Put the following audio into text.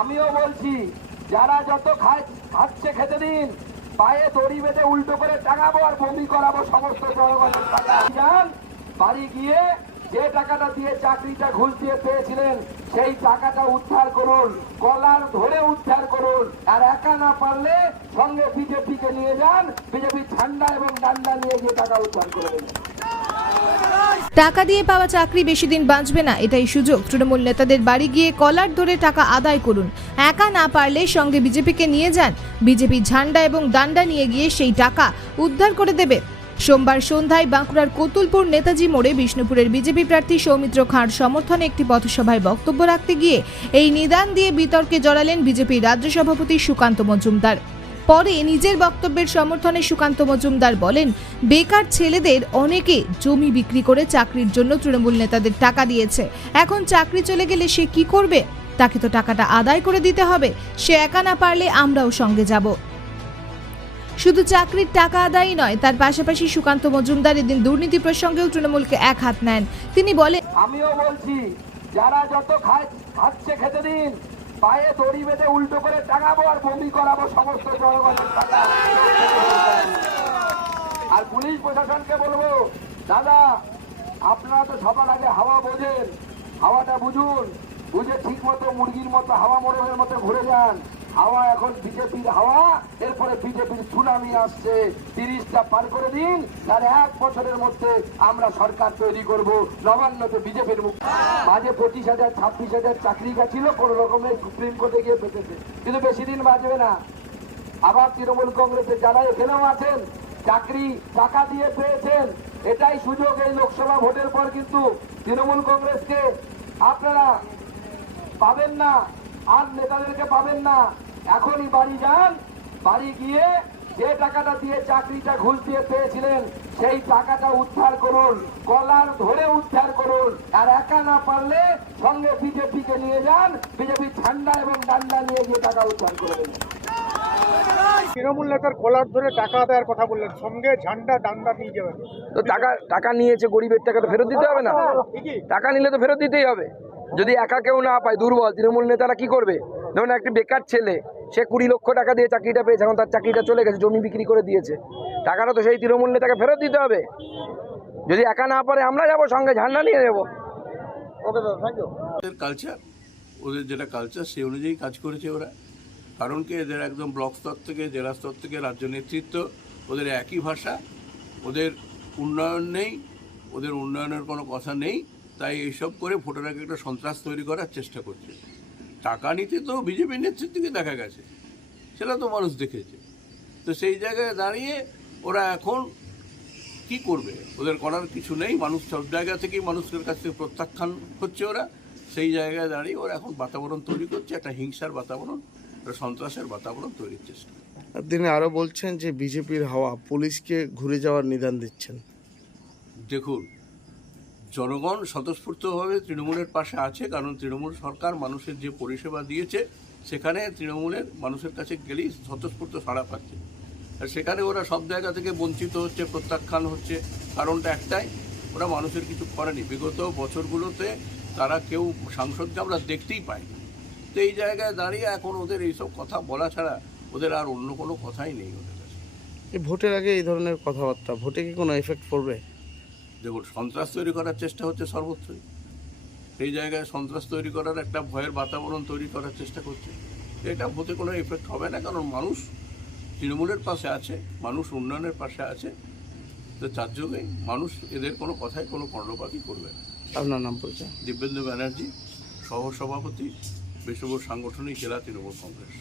আমিও বলছি যারা যত খাচ্ছে খেতে দিন, পায়ে দড়ি বেঁধে উল্টো করে টাঙাবো আর বমি করাবো সমস্ত জনগণের টাকা। যান বাড়ি গিয়ে যে টাকাটা দিয়ে চাকরিটা ঘুষ দিয়ে পেয়েছিলেন সেই টাকাটা উদ্ধার করুন, কলার ধরে উদ্ধার করুন। আর একা না পারলে সঙ্গে বিজেপিকে নিয়ে যান, বিজেপি ঝান্ডা এবং ডান্ডা নিয়ে গিয়ে টাকা উদ্ধার করে দেবেন। টাকা দিয়ে পাওয়া চাকরি বেশি দিন বাঁচবে না, এটাই সুযোগ। তৃণমূল নেতাদের বাড়ি গিয়ে কলার ধরে টাকা আদায় করুন। একা না পারলে সঙ্গে বিজেপিকে নিয়ে যান, বিজেপি ঝান্ডা এবং ডান্ডা নিয়ে গিয়ে সেই টাকা উদ্ধার করে দেবে। সোমবার সন্ধ্যায় বাঁকুড়ার কতুলপুর নেতাজি মোড়ে বিষ্ণুপুরের বিজেপি প্রার্থী সৌমিত্র খাঁর সমর্থনে একটি পথসভায় বক্তব্য রাখতে গিয়ে এই নিদান দিয়ে বিতর্কে জড়ালেন বিজেপি রাজ্য সভাপতি সুকান্ত মজুমদার। পরে নিজের বক্তব্যের সমর্থনে সুকান্ত মজুমদার বলেন, বেকার ছেলেদের অনেকে জমি বিক্রি করে চাকরির জন্য তৃণমূল নেতাদের টাকা দিয়েছে। এখন চাকরি চলে গেলে সে কি করবে? তাকে তো টাকাটা আদায় করে দিতে হবে। সে একা না পারলে আমরাও সঙ্গে যাব। শুধু চাকরির টাকা আদায়ই নয়, তার পাশাপাশি সুকান্ত মজুমদার এদিন দুর্নীতি প্রসঙ্গেও তৃণমূলকে এক হাত নেন। তিনি বলেন, আমিও বলছি যারা যত খাচ্ছে খেতে দিন, পায়ে দড়ি বেঁধে উল্টো করে টাঙাবো আর বমি করাবো সমস্ত জনগণের টাকা। আর পুলিশ প্রশাসনকে বলবো, দাদা আপনারা তো সবার আগে হাওয়া বোঝেন, হাওয়াটা বুঝুন, বুঝে ঠিক মতো মুরগির মতো হাওয়া মোড়ের মতো ঘুরে যান। হাওয়া এখন বিজেপির হাওয়া, এরপরে বিজেপির সুনামি আসছে। 30টা পার করে দিন, তার 1 বছরের মধ্যে আমরা সরকার তৈরি করব। নবান্নতে বিজেপির মুখ মাঝে 25,000 26,000 চাকরি গেছিল, কোন রকমের সুপ্রিম কোর্টে গিয়ে পেতেছে, কিন্তু বেশি দিন বাঁচবে না। আবার তৃণমূল কংগ্রেসের যারা এখানেও আছেন, চাকরি টাকা দিয়ে পেয়েছেন, এটাই সুযোগ। এই লোকসভা ভোটের পর কিন্তু তৃণমূল কংগ্রেসকে আপনারা পাবেন না, আর নেতাদেরকে পাবেন না। এখনই বাড়ি যান, বাড়ি গিয়ে যে টাকাটা দিয়ে চাকরিটা ঘুষ দিয়ে পেয়েছিলেন সেই টাকাটা উদ্ধার করুন, কলার ধরে উদ্ধার করুন। আর একা না পারলে সঙ্গে বিজেপিকে নিয়ে যান, বিজেপি ঝান্ডা এবং ডান্ডা নিয়ে গিয়ে টাকা উদ্ধার করে দেবেন। তৃণমূল নেতার কলার ধরে টাকা আদায়ের কথা বললেন, সঙ্গে ঝান্ডা ডান্ডা নিয়ে যাবেন। তো টাকা নিয়েছে, গরিবের টাকা তো ফেরত দিতে হবে না? টাকা নিলে তো ফেরত দিতেই হবে। যদি একা কেউ না পায়, দুর্বল, তৃণমূল নেতারা কি করবে? ধরুন একটি বেকার ছেলে, সে 20 লক্ষ টাকা দিয়ে চাকরিটা পেয়েছে, এখন তার চাকরিটা চলে গেছে, জমি বিক্রি করে দিয়েছে, টাকাটা তো সেই তৃণমূল নেতাকে ফেরত দিতে হবে। যদি একা না পারে, আমরা যাবো, সঙ্গে ঝান্ডা নিয়ে যাবো। ওকে দাদা, থ্যাংক ইউ। ওদের কালচার, ওদের যেটা কালচার সেই অনুযায়ী কাজ করেছে ওরা। কারণ কি, এদের একদম ব্লক স্তর থেকে, জেলা স্তর থেকে রাজ্য নেতৃত্ব, ওদের একই ভাষা, ওদের উন্নয়ন নেই, ওদের উন্নয়নের কোনো কথা নেই। তাই এইসব করে ভোটারকে একটা সন্ত্রাস তৈরি করার চেষ্টা করছে। টাকা নিতে তো বিজেপির নেতৃত্বকে দেখা গেছে, সেটা তো মানুষ দেখেছে। তো সেই জায়গায় দাঁড়িয়ে ওরা এখন কি করবে? ওদের করার কিছু নেই। মানুষ সব জায়গা থেকেই মানুষের কাছ থেকে প্রত্যাখ্যান হচ্ছে ওরা। সেই জায়গায় দাঁড়িয়ে ওরা এখন বাতাবরণ তৈরি করছে, একটা হিংসার বাতাবরণ, একটা সন্ত্রাসের বাতাবরণ তৈরির চেষ্টা। তিনি আরও বলছেন যে বিজেপির হাওয়া, পুলিশকে ঘুরে যাওয়ার নিদান দিচ্ছেন। দেখুন, জনগণ স্বতঃস্ফূর্তভাবে তৃণমূলের পাশে আছে, কারণ তৃণমূল সরকার মানুষের যে পরিষেবা দিয়েছে সেখানে তৃণমূলের মানুষের কাছে গেলেই স্বতঃস্ফূর্ত সাড়া পাচ্ছে। আর সেখানে ওরা সব জায়গা থেকে বঞ্চিত হচ্ছে, প্রত্যাখ্যান হচ্ছে। কারণটা একটাই, ওরা মানুষের কিছু করেনি। বিগত বছরগুলোতে তারা কেউ সাংসদকে আমরা দেখতেই পাইনি। তো এই জায়গায় দাঁড়িয়ে এখন ওদের এইসব কথা বলা ছাড়া ওদের আর অন্য কোনো কথাই নেই ওদের কাছে। এই ভোটের আগে এই ধরনের কথাবার্তা ভোটে কি কোনো এফেক্ট পড়বে? দেখুন, সন্ত্রাস তৈরি করার চেষ্টা হচ্ছে সর্বত্রই। সেই জায়গায় সন্ত্রাস তৈরি করার একটা ভয়ের বাতাবরণ তৈরি করার চেষ্টা করছে। এটা ভোটে কোনো এফেক্ট হবে না, কারণ মানুষ তৃণমূলের পাশে আছে, মানুষ উন্নয়নের পাশে আছে। তো তার জন্যই মানুষ এদের কোনো কথায় কোনো কর্ণপাতই করবে না। আপনার নাম পরিচয়? দিব্যেন্দু ব্যানার্জি, সহসভাপতি, বিশ্বভূষ সাংগঠনিক জেলা তৃণমূল কংগ্রেস।